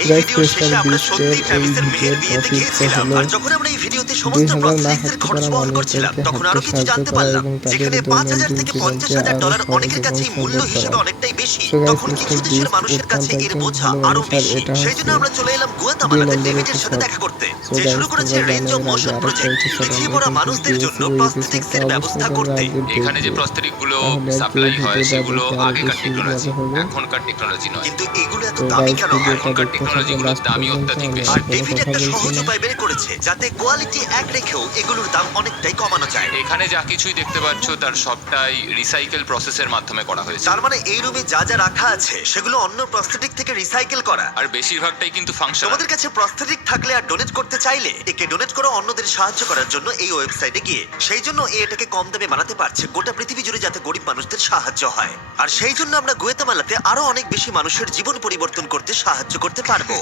এই গাইস ভিডিওর মিস্টার শেষে আমরা বিস্টের সত্যি এই ট্রাভিসের মেয়ের ভিডিওর বিয়েতে টপিকটা গিয়েছিলাম, হলো আর যখন আমরা এই ভিডিওতে সমস্ত 2000 না প্রস্থেটিক্সের হাঁটতে খরচ পারা বহন করছিলাম, মানুষদেরকে তখন হাঁটতে আরো কিছু সাহায্য জানতে করা পারলাম, এবং তাদের যেখানে 5,000 দৈনন্দিন থেকে জীবনকে 50,000 আরো ডলার সহজ অনেকের এবং কাছেই মূল্য সুন্দর করা। হিসেবে অনেকটাই বেশি, সো গাইস তখন মিস্টার কিছু দেশের বিস্ট মানুষের কাছে অত্যন্ত এর একজন বোঝা ভালো আরো মানুষ, আর বেশি। এটা সেই হচ্ছে জন্য আমরা চলে এলাম 2 গুয়াতামালাতে নম্বর ডেভিডের সাথে এপিসোড। দেখা করতে, সো যে গাইস শুরু করেছে তোমরা রেঞ্জ জানো অফ এর আগে মোশন আরেকটা প্রজেক্ট, এপিসোড পিছিয়ে আমরা পড়া কিন্তু মানুষদের জন্য দিয়েছি। এই এপিসোডটা প্রস্থেটিক্সের অবশ্যই ব্যবস্থা তোমরা করতে। আগে এখানে যে দেখবে, প্রস্তরিক গুলো তাহলে আর কি এই সাপ্লাই হয় ভিডিওটা সেগুলো দেখে আরো আগেকার বেশি টেকনোলজি, মজা হবে। এখনকার টেকনোলজি নয়। কিন্তু এগুলো এত তো দামি গাইস কেন হয়? ভিডিওটা এখনকার দেখতে টেকনোলজি থাকো গুলোর লাস্ট দামই পর্যন্ত। অত্যাধিক আমি বেশি। আর আর কোনো ডেভিড কথা একটা বলছি সহজ না। উপায় বের করেছে যাতে কোয়ালিটি এক রেখেও এগুলোর দাম অনেকটাই কমানো যায়। এখানে যা কিছুই দেখতে পাচ্ছ তার সবটাই রিসাইকেল প্রসেসের মাধ্যমে করা হয়েছে, তার মানে এই রুমে যা যা রাখা আছে সেগুলো অন্য প্রস্থেটিক থেকে রিসাইকেল করা। আর বেশিরভাগটাই কিন্তু ফাংশনাল। তোমাদের কাছে প্রস্থেটিক থাকলে আর ডোনেট করতে চাইলে একে ডোনেট করো অন্যদের সাহায্য করার জন্য এই ওয়েবসাইটে গিয়ে। সেই জন্য এটাকে কম দামে বানাতে পারছে গোটা পৃথিবী জুড়ে, যাতে গরিব মানুষদের সাহায্য হয়। আর সেই জন্য আমরা গুয়েতামালাতে আরো অনেক বেশি মানুষের জীবন পরিবর্তন করতে সাহায্য করতে পারবো।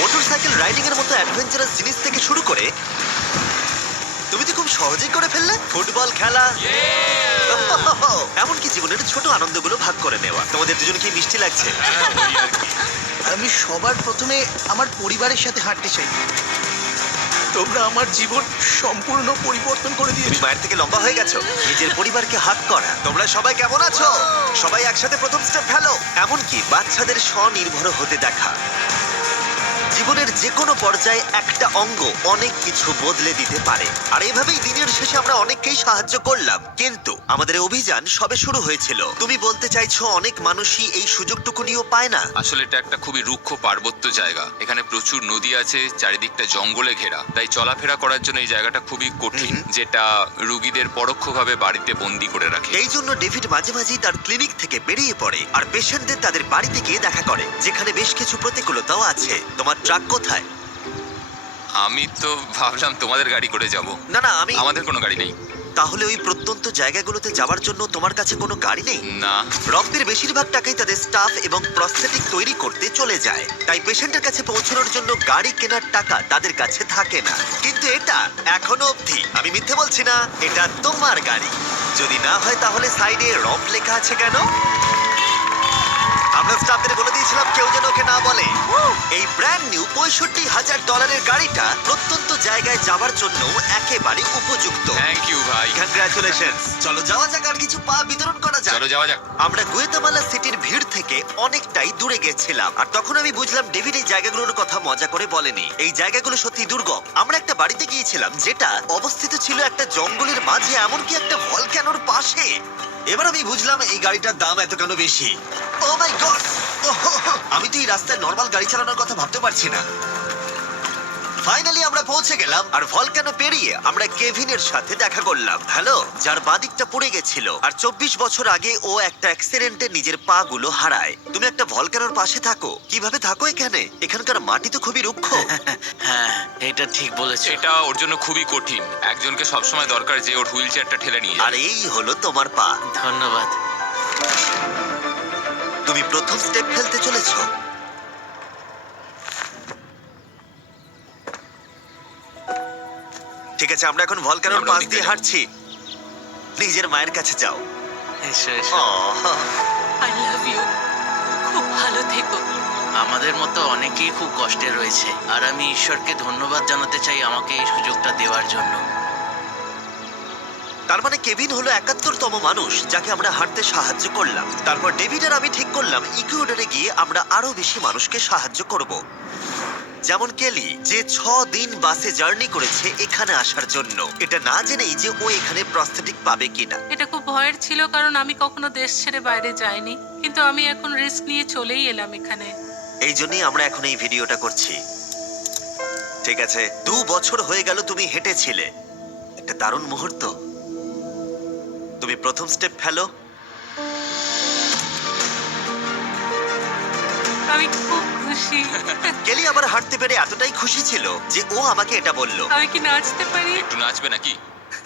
মোটরসাইকেল রাইডিং এর মতো অ্যাডভেঞ্চারাস জিনিস থেকে শুরু করে তুমি তো খুব সহজেই করে ফেললে ফুটবল খেলা, এমনকি জীবনের ছোট আনন্দগুলো ভাগ করে নেওয়া। তোমাদের দুজনে কি মিষ্টি লাগছে? আমি সবার প্রথমে আমার পরিবারের সাথে হাঁটতে চাই। তোমরা আমার জীবন সম্পূর্ণ পরিবর্তন করে তুমি দিয়েছো। মায়ের থেকে লম্বা হয়ে গেছো। নিজের পরিবারকে হাত করা। তোমরা সবাই কেমন আছো? সবাই একসাথে প্রথম স্টেপ ফেলো। এমনকি বাচ্চাদের স্বনির্ভর হতে দেখা। জীবনের যে কোনো পর্যায়ে একটা অঙ্গ অনেক কিছু বদলে দিতে পারে। আর এভাবেই দিনের শেষে আমরা অনেককেই সাহায্য করলাম, কিন্তু আমাদের অভিযান সবে শুরু হয়েছিল। তুমি বলতে চাইছো অনেক মানুষই এই সুযোগটুকু নিয়েও পায় না? আসলে এটা একটা খুবই রুক্ষ পার্বত্য জায়গা, এখানে প্রচুর নদী আছে, চারিদিকটা জঙ্গলে ঘেরা, তাই চলাফেরা করার জন্য এই জায়গাটা খুবই কঠিন, যেটা রুগীদের পরোক্ষভাবে বাড়িতে বন্দি করে রাখে। এই জন্য ডেভিড মাঝে মাঝেই তার ক্লিনিক থেকে বেরিয়ে পড়ে আর পেশেন্টদের তাদের বাড়িতে গিয়ে দেখা করে, যেখানে বেশ কিছু প্রতিকূলতাও আছে। তোমার ট্রাক কোথায়? আমি তো ভাবলাম তোমাদের গাড়ি করে যাব। না না, আমাদের কোনো গাড়ি নেই। তাহলে ওই প্রত্যন্ত জায়গাগুলোতে যাওয়ার জন্য তোমার কাছে কোনো গাড়ি নেই? না, রকদের বেশিরভাগ টাকাই তাদের স্টাফ এবং প্রস্থেটিক তৈরি করতে চলে যায়, তাই পেশেন্টের কাছে পৌঁছানোর জন্য গাড়ি কেনার টাকা তাদের কাছে থাকে না। কিন্তু এটা এখনো অবধি, আমি মিথ্যে বলছি না, এটা তোমার গাড়ি। যদি না হয় তাহলে সাইডে রক লেখা আছে কেন? আমরা স্টাফদের বলে দিয়েছিলাম কেউ যেন ওকে না বলে। এই ব্র্যান্ড নিউ $65,000 গাড়িটা প্রত্যন্ত জায়গায় যাওয়ার জন্য একেবারে উপযুক্ত। থ্যাংক ইউ ভাই। কংগ্রাচুলেশনস। চলো যাওয়া যাক আর কিছু পা বিতরণ করা যাক। চলো যাওয়া যাক। আমরা গুয়েতামালা সিটির ভিড় থেকে অনেকটাই দূরে গেছিলাম, আর তখন আমি বুঝলাম ডেভিড এই জায়গাগুলোর কথা মজা করে বলেনি। এই জায়গাগুলো সত্যি দুর্গম। আমরা একটা বাড়িতে গিয়েছিলাম যেটা অবস্থিত ছিল একটা জঙ্গলের মাঝে, এমনকি একটা ভলক্যানোর পাশে। এবার আমি বুঝলাম এই গাড়িটার দাম এত কেন বেশি। ও মাই গড! আমি তো এই রাস্তায় নর্মাল গাড়ি চালানোর কথা ভাবতে পারছি না। ফাইনালি আমরা পৌঁছে গেলাম, আর ভলকানো পেরিয়ে আমরা কেভিনের সাথে দেখা করলাম। হ্যালো, যার বাদিকটা পড়ে গেছিল, আর 24 বছর আগে ও একটা অ্যাক্সিডেন্টে নিজের পা গুলো হারায়। তুমি একটা ভলকানোর পাশে থাকো, কিভাবে থাকো এখানে? এখানকার মাটি তো খুবই রুক্ষ। হ্যাঁ, এটা ঠিক বলেছো। এটা ওর জন্য খুবই কঠিন, একজনকে সবসময় দরকার যে ওর হুইল চেয়ারটা ঠেলে নিয়ে আর যাবে। এই হলো তোমার পা। ধন্যবাদ। তুমি প্রথম স্টেপ ফেলতে চলেছো। ঠিক আছে, আমরা এখন ভলকানোর আমরা পাশ ওদিকে দিয়ে যাবো। হাঁটছি। নিজের মায়ের কাছে যাও। এসো এসো। আহ, আই লাভ ইউ। খুব ভালো থেকো। আমাদের মতো অনেকেই খুব কষ্টে রয়েছে, আর আমি ঈশ্বরকে ধন্যবাদ জানাতে চাই আমাকে এই সুযোগটা দেওয়ার জন্য। তার মানে কেভিন হলো 71তম মানুষ যাকে আমরা হাঁটতে সাহায্য করলাম। তারপর ডেভিড আর আমি ঠিক করলাম ইকুয়েডরে গিয়ে আমরা আরো বেশি মানুষকে সাহায্য করব, যেমন কেলি, যে 6 দিন বাসে জার্নি করেছে এখানে আসার জন্য, এটা না জেনেই যে ও এখানে প্রস্থেটিক পাবে কিনা। এটা খুব ভয়ের ছিল, কারণ আমি কখনো দেশ ছেড়ে বাইরে যাইনি, কিন্তু আমি এখন রিস্ক নিয়ে চলেই এলাম এখানে। এই জন্যই আমরা এখন এই ভিডিওটা করছি। ঠিক আছে, 2 বছর হয়ে গেল তুমি হেঁটেছিলে, একটা দারুণ মুহূর্ত। তুমি প্রথম স্টেপ ফেলো। আমি খুব খুশি। কেলি আবার হাঁটতে পেরে এতটাই খুশি ছিল যে ও আমাকে এটা বলল। আমি কি নাচতে পারি? একটু নাচবে নাকি?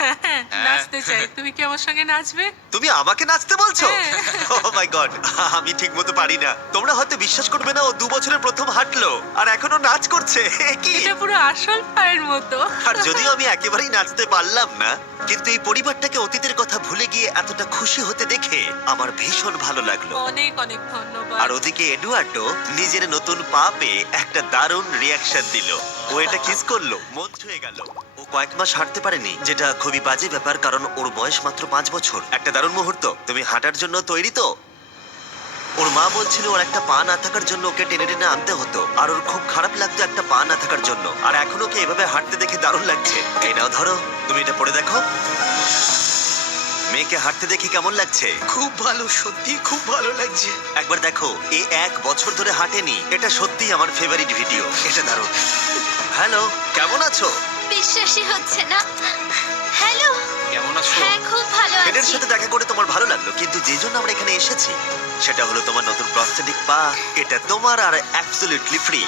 হ্যাঁ, নাচতে চাই। তুমি কি আমার সঙ্গে নাচবে? তুমি আমাকে নাচতে বলছো? হ্যাঁ। ও মাই গড, আমি ঠিক মতো পারি না। তোমরা হয়তো বিশ্বাস করবে না, ও 2 বছরের প্রথম হাঁটলো আর এখনো নাচ করছে। এ কি? এটা পুরো আসল পায়ের মতো। আর যদিও আমি একেবারেই নাচতে পারলাম না, কিন্তু এই পরিবারটাকে অতীতের কথা ভুলে গিয়ে এতটা খুশি হতে দেখে আমার ভীষণ ভালো লাগলো। অনেক অনেক ধন্যবাদ। আর ওদিকে এডুয়ার্ডো নিজের নতুন পা পেয়ে একটা দারুণ রিয়াকশন দিল। ও এটা কিস করলো, মন ছুঁয়ে গেল। ও কয়েক মাস হাঁটতে পারেনি, যেটা খুবই বাজে ব্যাপার, কারণ ওর বয়স মাত্র 5 বছর। একটা দারুণ মুহূর্ত। তুমি হাঁটার জন্য তৈরি তো? ওর মা বলছিল ওর একটা পা না থাকার জন্য ওকে টেনে টেনে আনতে হতো, আর ওর খুব খারাপ লাগতো একটা পা না থাকার জন্য। আর এখন ওকে এভাবে হাঁটতে দেখে দারুণ লাগছে। এই নাও ধরো, তুমি এটা পরে দেখো। মেয়েকে হাঁটতে দেখে কেমন লাগছে? খুব ভালো, সত্যি খুব ভালো লাগছে। একবার দেখো, এ 1 বছর ধরে হাঁটেনি। এটা সত্যিই আমার ফেভারিট ভিডিও। এটা দারুণ। হ্যালো, কেমন আছো? বিশ্বাসই হচ্ছে না। হ্যালো, কেমন আছো? হ্যাঁ খুব ভালো ফেডের আছি। সাথে দেখা করে তোমার ভালো লাগলো, কিন্তু যে জন্য আমরা এখানে এসেছি সেটা হলো তোমার নতুন প্রস্থেটিক পা। এটা তোমার আর অ্যাবসলিউটলি ফ্রি।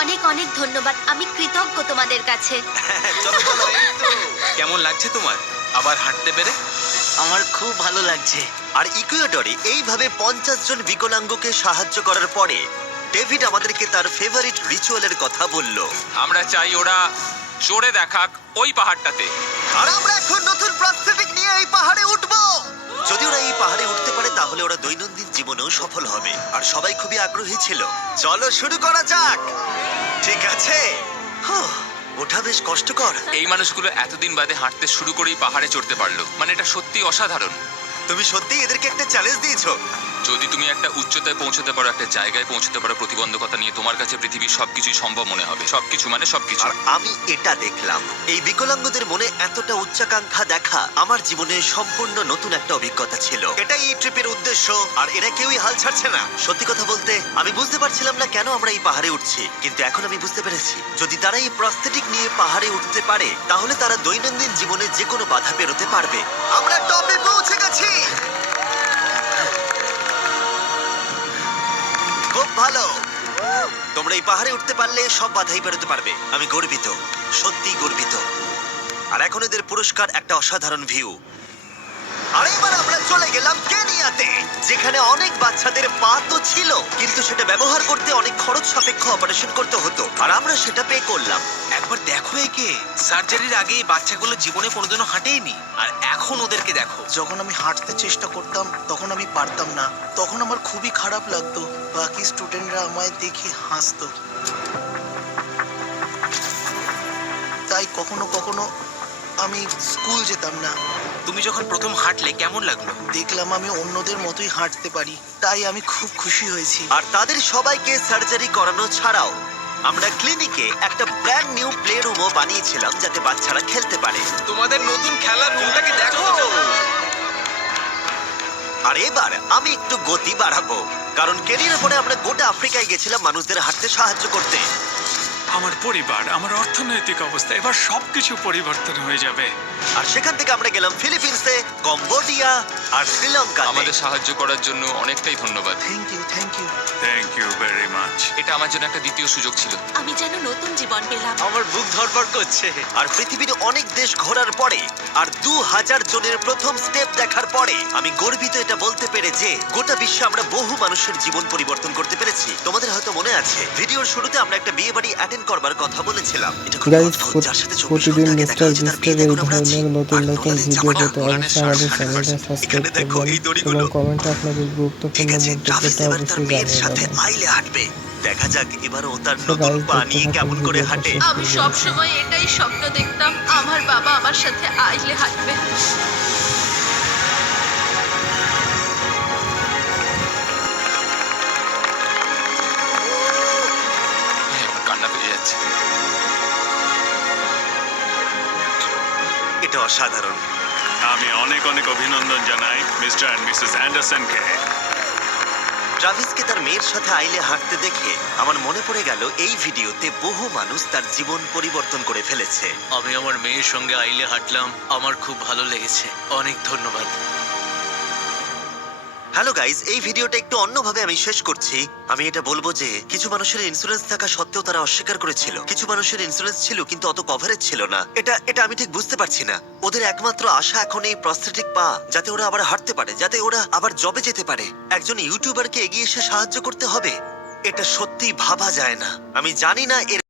অনেক অনেক ধন্যবাদ, আমি কৃতজ্ঞ তোমাদের কাছে। চলো চলো। কেমন লাগছে তোমার আবার হাঁটতে পেরে? আমার খুব ভালো লাগছে। আর ইকুয়েডরে এইভাবে 50 জন বিকলাঙ্গকে সাহায্য করার পরে ডেভিড আমাদেরকে তার ফেভারিট রিচুয়ালের কথা বলল। আমরা চাই ওরা চড়ে দেখাক ওই পাহাড়টাতে। আর আমরা এখন নতুন প্রস্থেটিক নিয়ে এই পাহাড়ে উঠবো। যদি ওরা এই পাহাড়ে উঠতে পারে তাহলে ওরা দৈনন্দিন জীবনেও সফল হবে। আর সবাই খুবই আগ্রহী ছিল। চলো শুরু করা যাক। ঠিক আছে। হুঁ, ওঠা বেশ কষ্টকর। এই মানুষগুলো এতদিন বাদে হাঁটতে শুরু করেই পাহাড়ে চড়তে পারলো, মানে এটা সত্যি অসাধারণ। তুমি সত্যি এদেরকে একটা চ্যালেঞ্জ দিয়েছো। যদি তুমি একটা উচ্চতায় পৌঁছতে পারো, একটা জায়গায় পৌঁছতে পারো, প্রতিবন্ধকতা নিয়ে তোমার কাছে পৃথিবীর সবকিছুই সম্ভব মনে হবে। সবকিছু মানে সবকিছু। আর আমি এটা দেখলাম, এই বিকলাঙ্গদের মনে এতটা উচ্চাকাঙ্ক্ষা দেখা আমার জীবনে সম্পূর্ণ নতুন একটা অভিজ্ঞতা ছিল। এটাই এই ট্রিপের উদ্দেশ্য, আর এরা কেউই হাল ছাড়ছে না। সত্যি কথা বলতে আমি বুঝতে পারছিলাম না কেন আমরা এই পাহাড়ে উঠছি, কিন্তু এখন আমি বুঝতে পেরেছি যদি তারা এই প্রস্থেটিক নিয়ে পাহাড়ে উঠতে পারে তাহলে তারা দৈনন্দিন জীবনে যে কোনো বাধা পেরোতে পারবে। আমরা টপে পৌঁছে গেছি। খুব ভালো। তোমরা এই পাহাড়ে উঠতে পারলে সব বাধাই পেরোতে পারবে। আমি গর্বিত, সত্যি গর্বিত। আর এখন এদের পুরস্কার একটা অসাধারণ ভিউ। আর এবার আমরা চলে গেলাম কেনিয়াতে, যেখানে অনেক বাচ্চাদের পা তো ছিল, কিন্তু সেটা ব্যবহার করতে অনেক খরচ সাপেক্ষ অপারেশন করতে হতো, আর আমরা সেটা পে করলাম। একবার দেখো একে, সার্জারির আগে এই বাচ্চাগুলো জীবনে কোনোদিনও হাঁটেইনি, আর এখন ওদেরকে দেখো। যখন আমি হাঁটতে চেষ্টা করতাম তখন আমি পারতাম না, তখন আমার খুবই খারাপ লাগতো। বাকি স্টুডেন্টরা আমায় দেখে হাসতো, তাই কখনো কখনো আমি স্কুল যেতাম না। তুমি যখন প্রথম হাঁটলে কেমন লাগলো? দেখলাম আমি অন্যদের মতোই হাঁটতে পারি, তাই আমি খুব খুশি হয়েছি। আর তাদের সবাইকে সার্জারি করানো ছাড়াও আমরা ক্লিনিকে একটা ব্র্যান্ড নিউ প্লে রুমও বানিয়েছিলাম যাতে বাচ্চারা খেলতে পারে। তোমাদের নতুন খেলার রুমটাকে দেখো। আর এবার আমি একটু গতি বাড়াবো, কারণ কেনিয়ার পরে আমরা গোটা আফ্রিকায় গেছিলাম মানুষদের হাঁটতে সাহায্য করতে। আমার পরিবার, আমার অর্থনৈতিক অবস্থা, এবার সবকিছু পরিবর্তন হয়ে যাবে। আর সেখান থেকে আমরা গেলাম ফিলিপিন্সে, কম্বোডিয়া আর শ্রীলঙ্কা। আমাদের সাহায্য করার জন্য অনেকটাই ধন্যবাদ। Thank you, thank you. Thank you very much. এটা আমার জন্য একটা দ্বিতীয় সুযোগ ছিল। আমি যেন নতুন জীবন পেলাম। আমার বুক ধড়ফড় করছে। আর পৃথিবীর অনেক দেশ ঘোরার পরে আর 2000 জনের প্রথম স্টেপ দেখার পরে আমি গর্বিত এটা বলতে পেরে যে গোটা বিশ্বে আমরা বহু মানুষের জীবন পরিবর্তন করতে পেরেছি। তোমাদের হয়তো মনে আছে ভিডিওর শুরুতে আমরা একটা বিয়ে বাড়ি অ্যাটেন্ড করবার কথা বলেছিলাম। এটা খুব গাইজ, অদ্ভুত, যার সাথে 24 প্রতিদিন ঘন্টা আগে মিস্টার দেখা হচ্ছে তার বিস্টের বিয়ে এই এখন আমরা আছি। ধরনের নতুন আর নতুন নোলানের ভিডিও জামাটা, পেতে অবশ্যই আমাদের চ্যানেলটা সাবস্ক্রাইব এখানে দেখো করবেন এই দড়িগুলো। এবং কমেন্টে আপনাদের ঠিক গুরুত্বপূর্ণ আছে, ট্রাভিস মন্তব্যটা এবার তার অবশ্যই মেয়ের জানিয়ে সাথে যাবেন। আইলে হাঁটবে। দেখা যাক এবার ও তার So নতুন guys, পা দেখতে নিয়ে থাকুন কেমন করে ভিডিওটা হাঁটে। শেষ আমি পর্যন্ত। সব সময় এটাই স্বপ্ন দেখতাম, আমার বাবা আমার সাথে আইলে হাঁটবে। আমার কান্না পেয়ে যাচ্ছে। এটা অসাধারণ। আমি অনেক অনেক অভিনন্দন জানাই মিস্টার অ্যান্ড মিসেস অ্যান্ডারসনকে। ট্রাভিসকে তার মেয়ের সাথে আইলে হাঁটতে দেখে আমার মনে পড়ে গেল এই ভিডিওতে বহু মানুষ তার জীবন পরিবর্তন করে ফেলেছে। আমি আমার মেয়ের সঙ্গে আইলে হাঁটলাম, আমার খুব ভালো লেগেছে। অনেক ধন্যবাদ। হ্যালো গাইস, এই ভিডিওটা একটু অন্যভাবে আমি শেষ করছি। আমি এটা বলবো যে কিছু মানুষের ইন্স্যুরেন্স থাকা সত্ত্বেও তারা অস্বীকার করেছিল। কিছু মানুষের ইন্স্যুরেন্স ছিল কিন্তু অত কভারেজ ছিল না। এটা আমি ঠিক বুঝতে পারছি না। ওদের একমাত্র আশা এখন এই প্রস্থেটিক পা, যাতে ওরা আবার হাঁটতে পারে, যাতে ওরা আবার জবে যেতে পারে। একজন ইউটিউবারকে এগিয়ে এসে সাহায্য করতে হবে, এটা সত্যি ভাবা যায় না। আমি জানি না এর